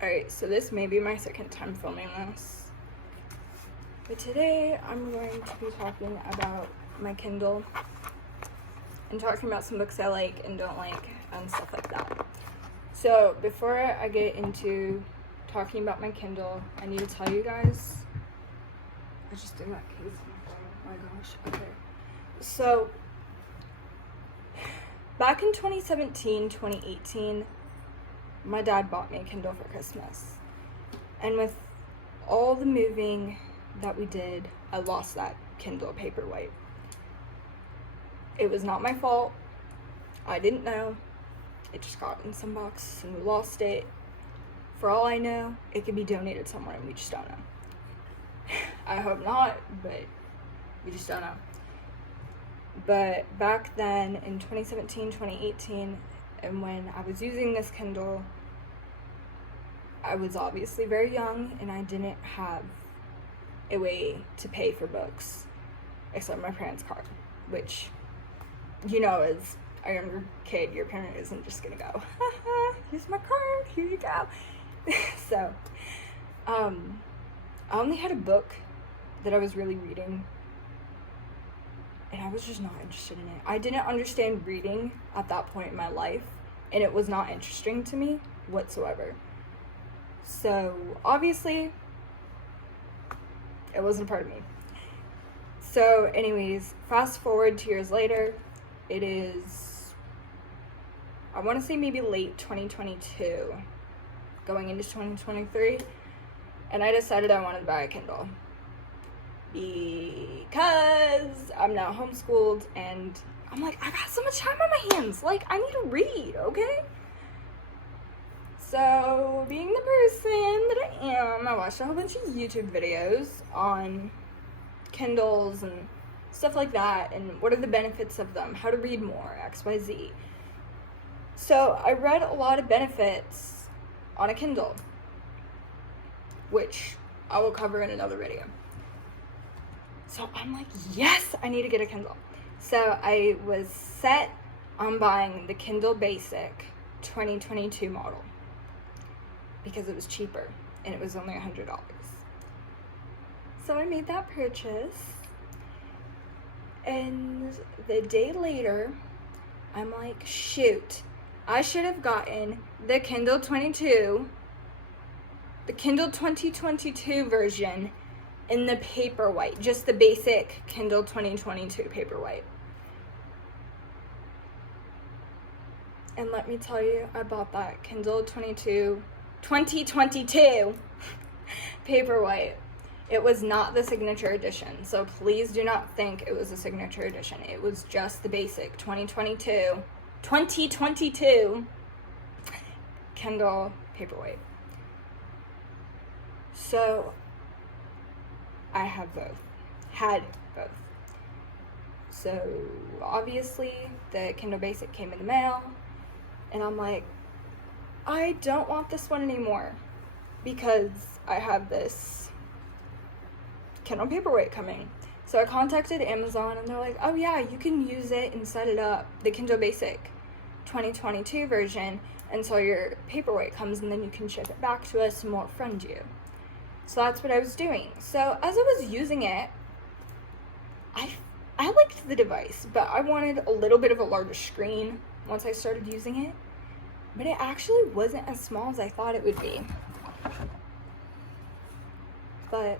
Alright, so this may be my second time filming this. But today I'm going to be talking about my Kindle and talking about some books I like and don't like and stuff like that. So before I get into talking about my Kindle, I need to tell you guys, I just did that case on my phone. Oh my gosh, okay. So back in 2017, 2018, my dad bought me a Kindle for Christmas. And with all the moving that we did, I lost that Kindle Paperwhite. It was not my fault. I didn't know. It just got in some box and we lost it. For all I know, it could be donated somewhere and we just don't know. I hope not, but we just don't know. But back then in 2017, 2018, and when I was using this Kindle, I was obviously very young and I didn't have a way to pay for books except my parents' card, which, you know, as a younger kid, your parent isn't just gonna go, haha, here's my card, here you go. So, I only had a book that I was really reading, and I was just not interested in it. I didn't understand reading at that point in my life, and it was not interesting to me whatsoever. So, obviously, it wasn't part of me. So, anyways, fast forward 2 years later, it is, I want to say maybe late 2022, going into 2023, and I decided I wanted to buy a Kindle because I'm now homeschooled and I'm like, I got so much time on my hands, like, I need to read, okay? So, being the person that I am, I watched a whole bunch of YouTube videos on Kindles and stuff like that, and what are the benefits of them, how to read more, XYZ. So, I read a lot of benefits on a Kindle, which I will cover in another video. So, I'm like, yes, I need to get a Kindle. So, I was set on buying the Kindle Basic 2022 model, because it was cheaper, and it was only $100. So I made that purchase, and the day later, I'm like, shoot, I should have gotten the Kindle 2022 version in the Paperwhite, just the basic Kindle 2022 Paperwhite. And let me tell you, I bought that Kindle 2022 Paperwhite. It was not the signature edition, so please do not think it was a signature edition. It was just the basic 2022 Kindle Paperwhite. So I have both, had both. So obviously the Kindle Basic came in the mail, and I'm like, I don't want this one anymore because I have this Kindle Paperwhite coming. So I contacted Amazon and they're like, oh yeah, you can use it and set it up, the Kindle Basic 2022 version, until your Paperwhite comes, and then you can ship it back to us and we'll refund you. So that's what I was doing. So as I was using it, I liked the device, but I wanted a little bit of a larger screen once I started using it. But it actually wasn't as small as I thought it would be. But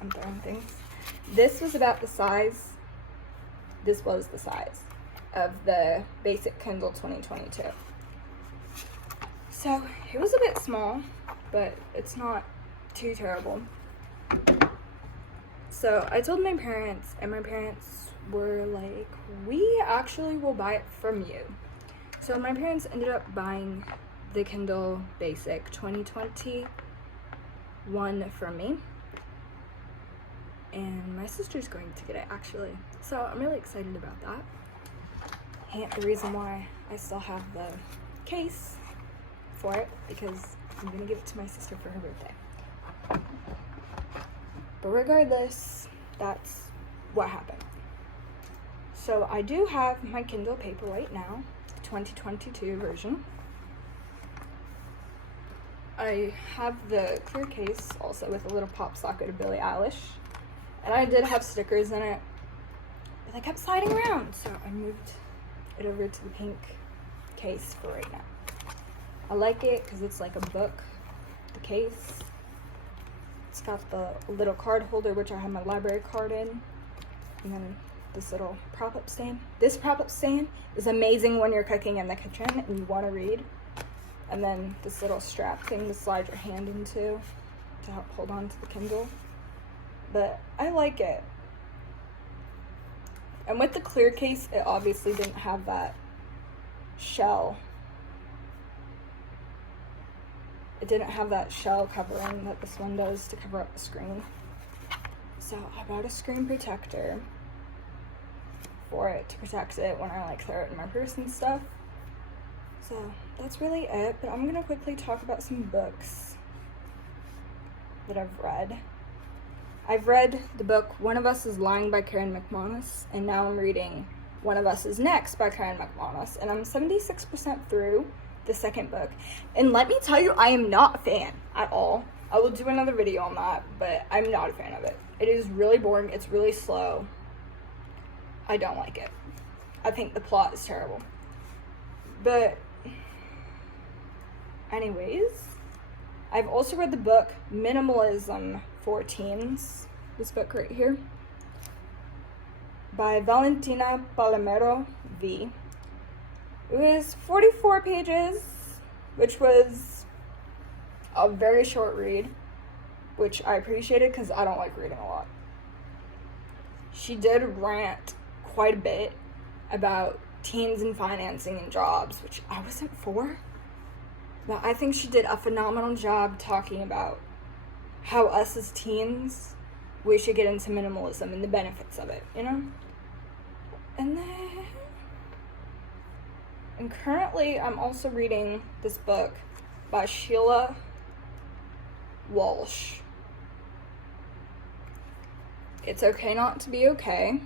I'm throwing things. This was about the size. This was the size of the basic Kindle 2022. So it was a bit small, but it's not too terrible. So I told my parents, and my parents were like, we actually will buy it from you. So my parents ended up buying the Kindle Basic 2021 from me. And my sister's going to get it, actually. So I'm really excited about that. And the reason why I still have the case for it, because I'm going to give it to my sister for her birthday. But regardless, that's what happened. So I do have my Kindle Paperwhite now, 2022 version. I have the clear case also with a little pop socket of Billie Eilish. And I did have stickers in it, but they kept sliding around, so I moved it over to the pink case for right now. I like it because it's like a book, the case. It's got the little card holder, which I have my library card in, and then this little prop-up stand. This prop-up stand is amazing when you're cooking in the kitchen and you want to read. And then this little strap thing to slide your hand into to help hold on to the Kindle. But I like it. And with the clear case, it obviously didn't have that shell. It didn't have that shell covering that this one does to cover up the screen. So I bought a screen protector for it to protect it when I like throw it in my purse and stuff. So that's really it, but I'm gonna quickly talk about some books that I've read. I've read the book One of Us is Lying by Karen McManus, and now I'm reading One of Us is Next by Karen McManus, and I'm 76% through the second book. And let me tell you, I am not a fan at all. I will do another video on that, but I'm not a fan of it. It is really boring, it's really slow. I don't like it. I think the plot is terrible. But anyways, I've also read the book Minimalism for Teens, this book right here, by Valentina Palomero V. It was 44 pages, which was a very short read, which I appreciated because I don't like reading a lot. She did rant quite a bit about teens and financing and jobs, which I wasn't for. But I think she did a phenomenal job talking about how us as teens, we should get into minimalism and the benefits of it, you know? And currently I'm also reading this book by Sheila Walsh. It's Okay Not to Be Okay.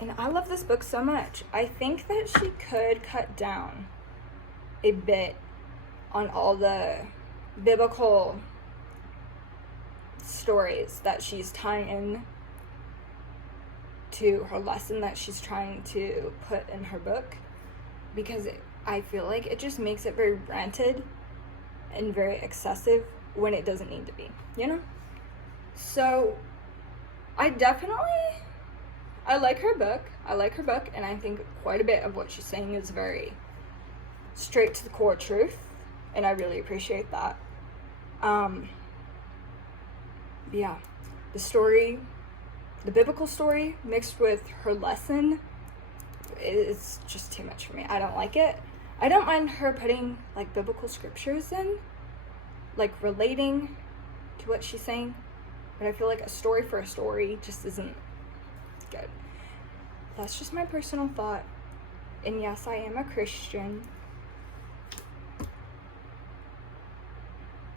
And I love this book so much. I think that she could cut down a bit on all the biblical stories that she's tying in to her lesson that she's trying to put in her book, because I feel like it just makes it very ranted and very excessive when it doesn't need to be, you know? So I like her book, and I think quite a bit of what she's saying is very straight to the core truth, and I really appreciate that. Yeah, the biblical story mixed with her lesson, it's just too much for me. I don't like it. I don't mind her putting like biblical scriptures in, like relating to what she's saying, but I feel like a story for a story just isn't good. That's just my personal thought. And yes, I am a Christian.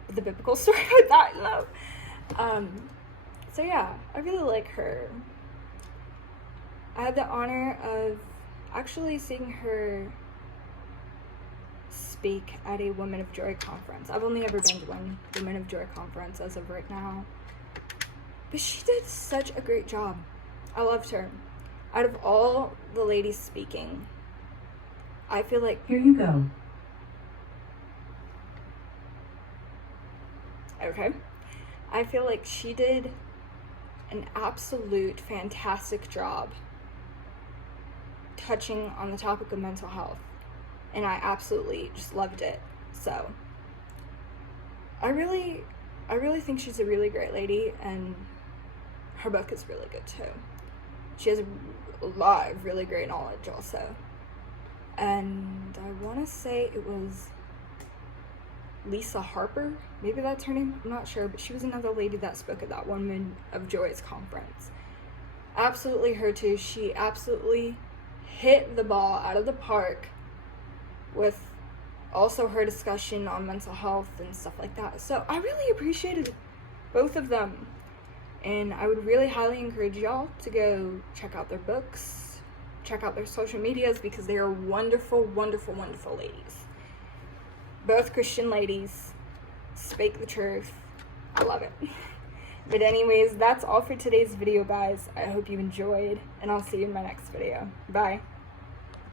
The biblical story with that, no. So yeah, I really like her. I had the honor of actually seeing her speak at a Women of Joy conference. I've only ever been to one Women of Joy conference as of right now. But she did such a great job. I loved her. Out of all the ladies speaking, I feel like... Here you go. Okay. I feel like she did an absolute fantastic job touching on the topic of mental health, and I absolutely just loved it. So I really think she's a really great lady, and her book is really good too. She has a lot of really great knowledge also, and I want to say it was Lisa Harper, maybe that's her name, I'm not sure, but she was another lady that spoke at that Women of Joy's conference. Absolutely her too. She absolutely hit the ball out of the park with also her discussion on mental health and stuff like that. So I really appreciated both of them, and I would really highly encourage y'all to go check out their books, check out their social medias, because they are wonderful, wonderful, wonderful ladies. Both Christian ladies spake the truth. I love it. But anyways, that's all for today's video, guys. I hope you enjoyed, and I'll see you in my next video. Bye.